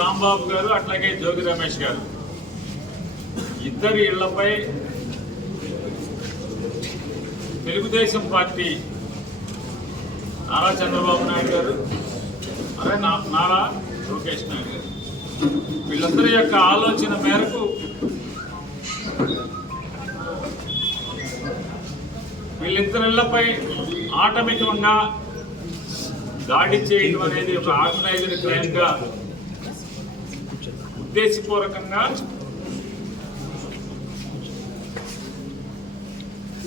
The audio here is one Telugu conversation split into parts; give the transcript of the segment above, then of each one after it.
రాంబాబు గారు అట్లాగే జోగి రమేష్ గారు ఇద్దరి ఇళ్లపై తెలుగుదేశం పార్టీ నారా చంద్రబాబు నాయుడు గారు అలాగే నారా లోకేష్ నాయుడు గారు వీళ్ళందరి యొక్క ఆలోచన మేరకు వీళ్ళిద్దరి ఇళ్లపై ఆటమికంగా దాడి చేయడం అనేది ఒక ఆర్గనైజ్డ్ క్రైమ్గా ఉద్దేశపూర్వకంగా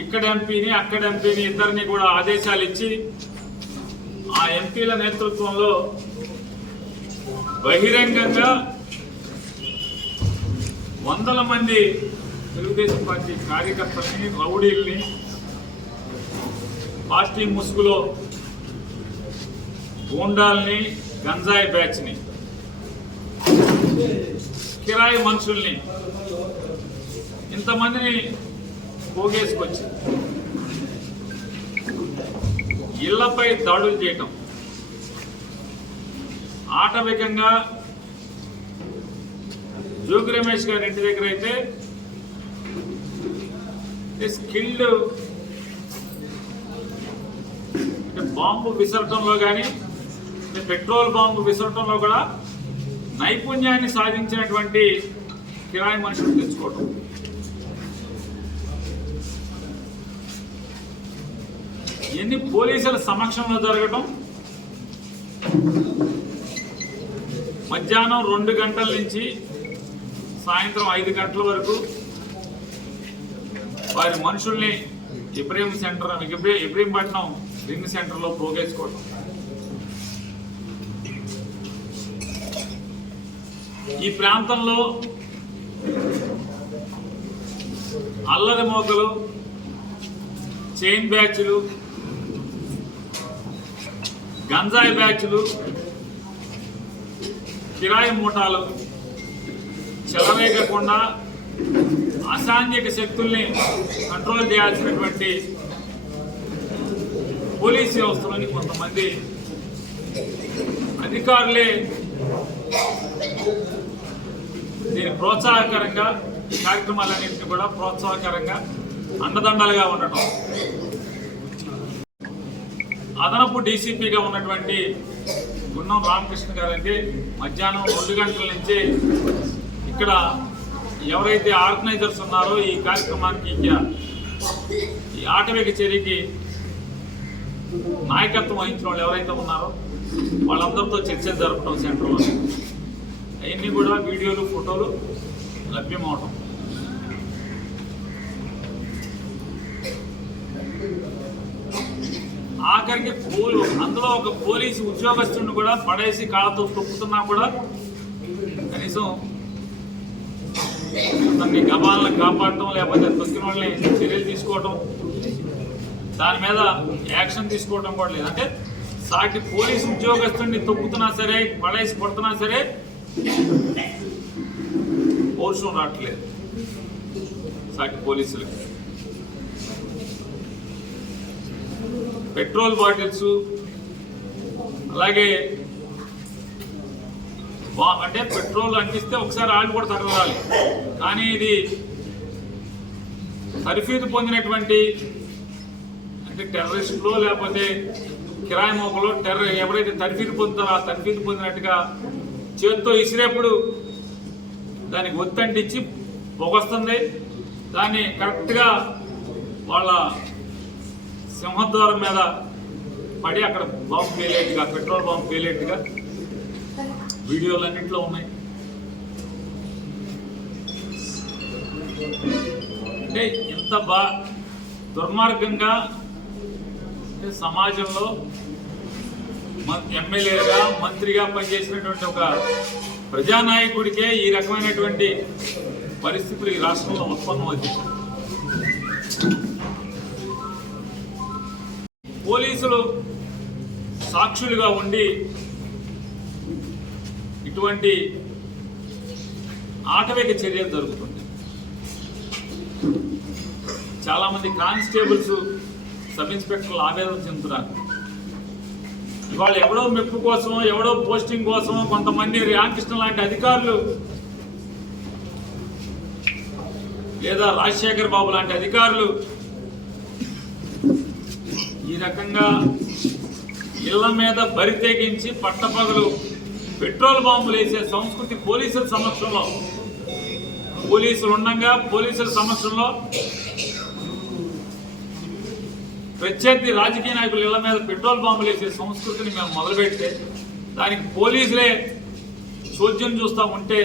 ఇక్కడ ఎంపీని అక్కడ ఎంపీని ఇద్దరిని కూడా ఆదేశాలు ఇచ్చి ఆ ఎంపీల నేతృత్వంలో బహిరంగంగా వందల మంది తెలుగుదేశం పార్టీ కార్యకర్తల్ని రౌడీల్ని పార్టీ ముసుగులో గూండాల్ని గంజాయి బ్యాచ్ని కిరాయి మనుషుల్ని ఇంతమందిని పోగేసుకొచ్చి ఇళ్లపై దాడులు చేయటం ఆటవికంగా జోగి రమేష్ గారి ఇంటి దగ్గర అయితే స్కిల్డ్ బాంబు విసరటంలో కానీ పెట్రోల్ బాంబు విసరటంలో కూడా నైపుణ్యాన్ని సాధించినటువంటి కిరాయి మనుషులు తెచ్చుకోవటం ఎన్ని పోలీసుల సమక్షంలో జరగటం మధ్యాహ్నం 2 గంటల నుంచి సాయంత్రం 5 గంటల వరకు వారి మనుషుల్ని ఇబ్రహీంపట్నం రింగ్ సెంటర్లో పోగేసుకోవటం ఈ ప్రాంతంలో అల్లరి మోకలు చైన్ బ్యాచ్లు గంజాయి బ్యాచ్లు కిరాయి మూటాలు చెలరేగకుండా అసాంఘిక శక్తుల్ని కంట్రోల్ చేయాల్సినటువంటి పోలీస్ వ్యవస్థలోని కొంతమంది అధికారులే దీని ప్రోత్సాహకరంగా ఈ కార్యక్రమాలన్నింటినీ కూడా ప్రోత్సాహకరంగా అండదండలుగా ఉండటం అదనపు డీసీపీగా ఉన్నటువంటి గున్నం రామకృష్ణ గారికి మధ్యాహ్నం 2 గంటల నుంచి ఇక్కడ ఎవరైతే ఆర్గనైజర్స్ ఉన్నారో ఈ కార్యక్రమానికి ఈ ఆటవిక చర్యకి నాయకత్వం వహించిన వాళ్ళు ఎవరైతే ఉన్నారో వాళ్ళందరితో చర్చలు జరపడం సెంటర్లో అవన్నీ కూడా వీడియోలు ఫోటోలు లభ్యమవటం ఆఖరికి అందులో ఒక పోలీసు ఉద్యోగస్తుడిని కూడా పడేసి కాళ్ళతో తొక్కుతున్నా కూడా కనీసం అతన్ని గబాలను కాపాడటం లేకపోతే తొక్కిన వాళ్ళని చర్యలు తీసుకోవటం దాని మీద యాక్షన్ తీసుకోవడం కూడా లేదు. అంటే సాటి పోలీసు ఉద్యోగస్తుడిని తొక్కుతున్నా సరే పడేసి కొడుతున్నా సరే పౌరుషం రావట్లేదు సాటి పోలీసులకి. పెట్రోల్ బాటిల్స్ అలాగే అంటే పెట్రోల్ అంటిస్తే ఒకసారి ఆయిల్ కూడా తగలాలి, కానీ ఇది తర్ఫీదు పొందినటువంటి అంటే టెర్రరిస్టులో లేకపోతే కిరాయి మోకలో ఎవరైతే తర్ఫీదు పొందుతారో ఆ తర్ఫీదు పొందినట్టుగా చేత్తో ఇసిరేప్పుడు దానికి ఒత్తంటిచ్చి పొగొస్తుంది. దాన్ని కరెక్ట్గా వాళ్ళ సింహద్వారం మీద పడి అక్కడ బాంబు పేలేట్టుగా పెట్రోల్ బాంబు పేలేట్టుగా వీడియోలు అన్నింటిలో ఉన్నాయి. అంటే ఇంత దుర్మార్గంగా సమాజంలో ఎమ్మెల్యేగా మంత్రిగా పనిచేసినటువంటి ఒక ప్రజానాయకుడికే ఈ రకమైనటువంటి పరిస్థితులు ఈ రాష్ట్రంలో ఉత్పన్నమవుతాయి. పోలీసులు సాక్షులుగా ఉండి ఇటువంటి ఆటవిక చర్యలు జరుగుతుంది. చాలామంది కానిస్టేబుల్స్ సబ్ ఇన్స్పెక్టర్లు ఆవేదన చెందుతున్నారు. ఇవాళ ఎవడో మెప్పు కోసం, ఎవడో పోస్టింగ్ కోసం కొంతమంది రామకృష్ణ లాంటి అధికారులు లేదా రాజశేఖర్ బాబు లాంటి అధికారులు ఈ రకంగా ఇళ్ల మీద బరి తెగించి పట్టపగలు పెట్రోల్ బాంబులు వేసే సంస్కృతి పోలీసుల సమక్షంలో, పోలీసులు ఉండగా పోలీసుల సమక్షంలో ప్రత్యర్థి రాజకీయ నాయకులు ఇళ్ల మీద పెట్రోల్ బాంబులు వేసే సంస్కృతిని మేము మొదలుపెడితే దానికి పోలీసులే చోద్యం చూస్తూ ఉంటే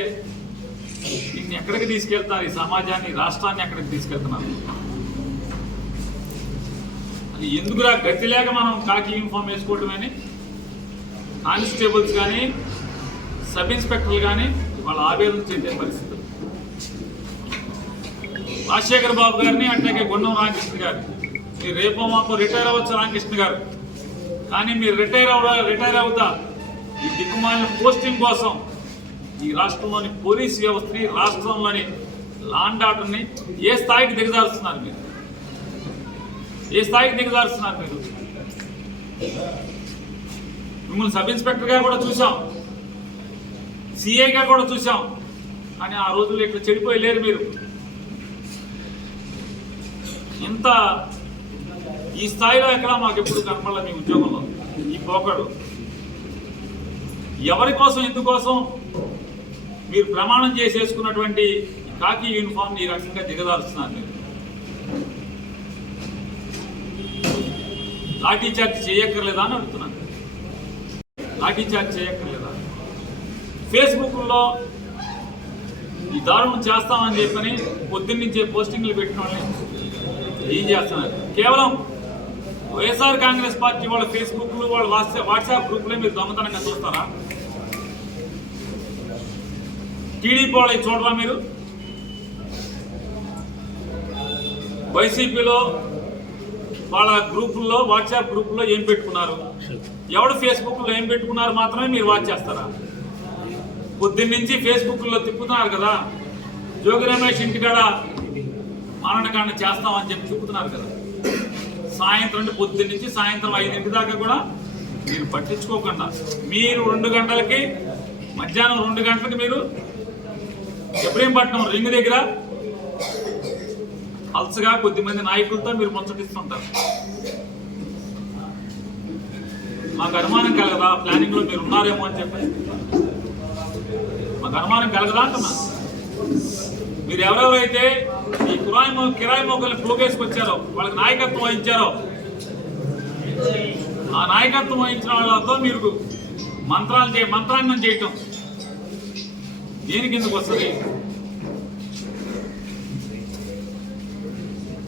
దీన్ని ఎక్కడికి తీసుకెళ్తున్నారు? ఈ సమాజాన్ని, రాష్ట్రాన్ని ఎక్కడికి తీసుకెళ్తున్నారు? అది ఎందుకురా గతి లేక మనం కాకి యూనిఫామ్ వేసుకోవటమని కానిస్టేబుల్స్ కానీ సబ్ ఇన్స్పెక్టర్లు కానీ వాళ్ళ ఆవేదన చెందే పరిస్థితి. రాజశేఖర్ బాబు గారిని అట్లాగే గుండం రామకృష్ణ గారు, మీరు రేపో మాకు రిటైర్ అవ్వచ్చు రామకృష్ణ గారు, కానీ మీరు రిటైర్ అవుతా ఈ దిక్కుమాలిన పోస్టింగ్ కోసం ఈ రాష్ట్రంలోని పోలీస్ వ్యవస్థని, రాష్ట్రంలోని లాండ్ ఆర్డర్ని ఏ స్థాయికి దిగజారుస్తున్నారు మీరు? ఏ స్థాయికి దిగజారుస్తున్నారు మీరు? మిమ్మల్ని సబ్ ఇన్స్పెక్టర్గా కూడా చూసాం, సిఐగా కూడా చూసాం, కానీ ఆ రోజుల్లో ఇట్లా చెడిపోయి లేరు మీరు. ఇంత ఈ స్థాయిలో ఎక్కడ మాకు ఎప్పుడు కనపడలేదు మీ ఉద్యోగంలో. ఈ పోకడు ఎవరి కోసం, ఎందుకోసం మీరు ప్రమాణం చేసేసుకున్నటువంటి కాకి యూనిఫామ్ ఈ రకంగా దిగదారుస్తున్నారు మీరు. లాఠీ చార్జ్ చేయక్కర్లేదా అని అడుగుతున్నాను. లాఠీ చార్జ్ చేయక్కర్లేదా? ఫేస్బుక్లో ఈ దారుణం చేస్తామని చెప్పని పొద్దున్నుంచే పోస్టింగ్లు పెట్టిన వాళ్ళని ఏం చేస్తున్నారు? కేవలం వైఎస్ఆర్ కాంగ్రెస్ పార్టీ వాళ్ళ ఫేస్బుక్లు, వాళ్ళ వాట్సాప్ గ్రూపులే మీరు దొంగతనంగా చూస్తారా? టీడీపీ వాళ్ళకి చూడరా మీరు? వైసీపీలో వాళ్ళ గ్రూపుల్లో, వాట్సాప్ గ్రూపుల్లో ఏం పెట్టుకున్నారు, ఎవడు ఫేస్బుక్లో ఏం పెట్టుకున్నారు మాత్రమే మీరు వాచ్ చేస్తారా? పొద్దున్నుంచి ఫేస్బుక్లో తిప్పుతున్నారు కదా, జోగి రమేష్ ఇంటికాడ మారణకాండ చేస్తామని చెప్పి తిప్పుతున్నారు కదా. సాయంత్రం పొద్దున్నుంచి సాయంత్రం 5 దాకా కూడా మీరు పట్టించుకోకుండా మీరు 2 గంటలకి, మధ్యాహ్నం 2 గంటలకి మీరు ఇబ్రహీంపట్నం రింగ్ దగ్గర అల్సగా కొద్దిమంది నాయకులతో మీరు ముచ్చటిస్తుంటారు. మాకు అనుమానం కలగదా ప్లానింగ్లో మీరు ఉన్నారేమో అని చెప్పి? మాకు అనుమానం కలగదా అంటున్నా. మీరు ఎవరెవరైతే ఈ కిరాయి మొక్కల్ని పోగేసుకొచ్చారో, వాళ్ళకి నాయకత్వం వహించారో, ఆ నాయకత్వం వహించిన వాళ్ళతో మీరు మంత్రాంగం చేయటం దేనికి ఎందుకు వస్తుంది?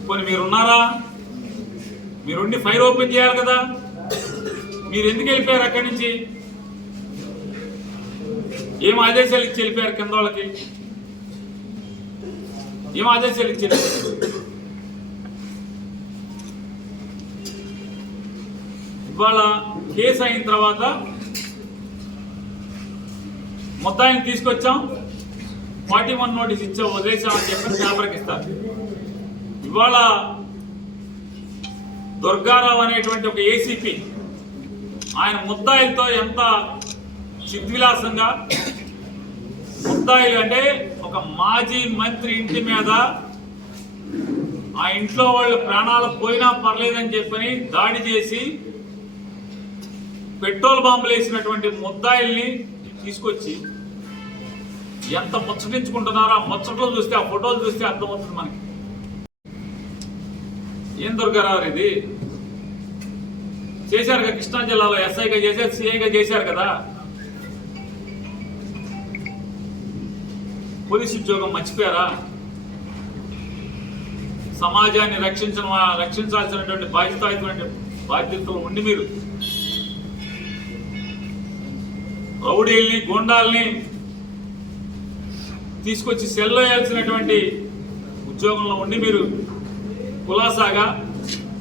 కొన్ని మీరున్నారా? మీరుండి ఫైర్ ఓపెన్ చేయాలి కదా. మీరు ఎందుకు వెళ్ళిపోయారు అక్కడి నుంచి? ఏం ఆదేశాలు ఇచ్చి వెళ్ళిపోయారు? కింద వాళ్ళకి ఏం ఆదేశాలు ఇచ్చి వెళ్ళిపోయారు? ఇవాళ కేసు అయిన తర్వాత మొత్తాన్ని తీసుకొచ్చాం, 41 నోటీస్ ఇచ్చాం, వదిలేసామని చెప్పి పేపర్కి ఇస్తారు. ఇవాళ దుర్గారావు అనేటువంటి ఒక ఏసీపీ ఆయన ముద్దాయిలతో ఎంత చిద్విలాసంగా, ముద్దాయిలు అంటే ఒక మాజీ మంత్రి ఇంటి మీద ఆ ఇంట్లో వాళ్ళు ప్రాణాలు పోయినా పర్లేదని చెప్పని దాడి చేసి పెట్రోల్ బాంబులు వేసినటువంటి ముద్దాయిల్ని తీసుకొచ్చి ఎంత ముచ్చటించుకుంటున్నారో ఆ ముచ్చట్లు చూస్తే, ఆ ఫోటోలు చూస్తే అర్థమవుతుంది మనకి. ఏం దుర్గారావు ఇది చేశారు కదా, కృష్ణా జిల్లాలో ఎస్ఐగా చేశారు, సిఐగా చేశారు కదా. పోలీసు ఉద్యోగం మర్చిపోయారా? సమాజాన్ని రక్షించాల్సినటువంటి బాధ్యతలు ఉండి మీరు రౌడీల్ని, గోండాల్ని తీసుకొచ్చి సెల్లో వేయాల్సినటువంటి ఉద్యోగంలో ఉండి మీరు కులాసాగా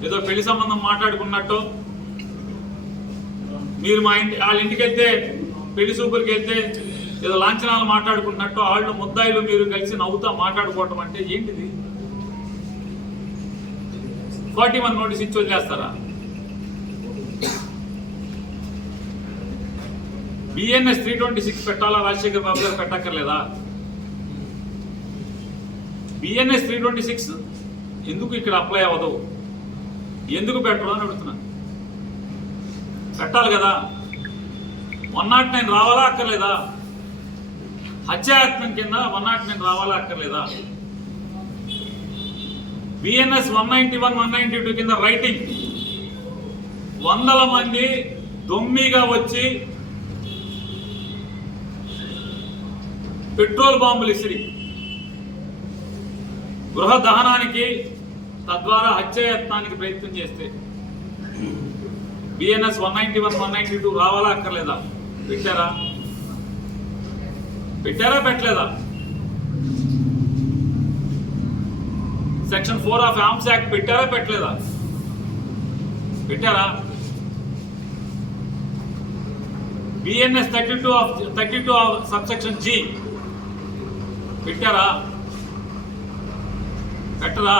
ఏదో పెళ్లి సంబంధం మాట్లాడుకున్నట్టు, మీరు వాళ్ళ ఇంటికి వెళ్తే, పెళ్లి సూపురికి వెళ్తే ఏదో లాంఛనాలు మాట్లాడుకుంటున్నట్టు వాళ్ళు ముద్దాయిలు మీరు కలిసి నవ్వుతా మాట్లాడుకోవటం అంటే ఏంటిది? 41 నోటీస్ ఇచ్చి వదిలేస్తారా? బిఎన్ఎస్ 326 పెట్టాలా రాజశేఖర్ బాబు గారు పెట్టక్కర్లేదా? బిఎన్ఎస్ 326 ఎందుకు ఇక్కడ అప్లై అవ్వదు, ఎందుకు పెట్టరు అని అడుగుతున్నాను. పెట్టాలి కదా. 109 రావాలా అక్కర్లేదా? హత్యాయత్నం కింద 109 రావాలా అక్కర్లేదా? బిఎన్ఎస్ 191, 192 కింద రైటింగ్ వందల మంది దొమ్మిగా వచ్చి పెట్రోల్ బాంబులు ఇసిరి గృహ దహనానికి తద్వారా హత్యాయత్నానికి ప్రయత్నం చేస్తే బిఎన్ఎస్ 191, 192 రావాలా అక్కర్లేదా? పెట్టారా? పెట్టలేదా? సెక్షన్ 4 ఆఫ్ ఆర్మ్స్ యాక్ట్ పెట్టలేదా? పెట్టారా? బిఎన్ఎస్ 32 సబ్సెక్షన్ జి పెట్టారా? పెట్టరా?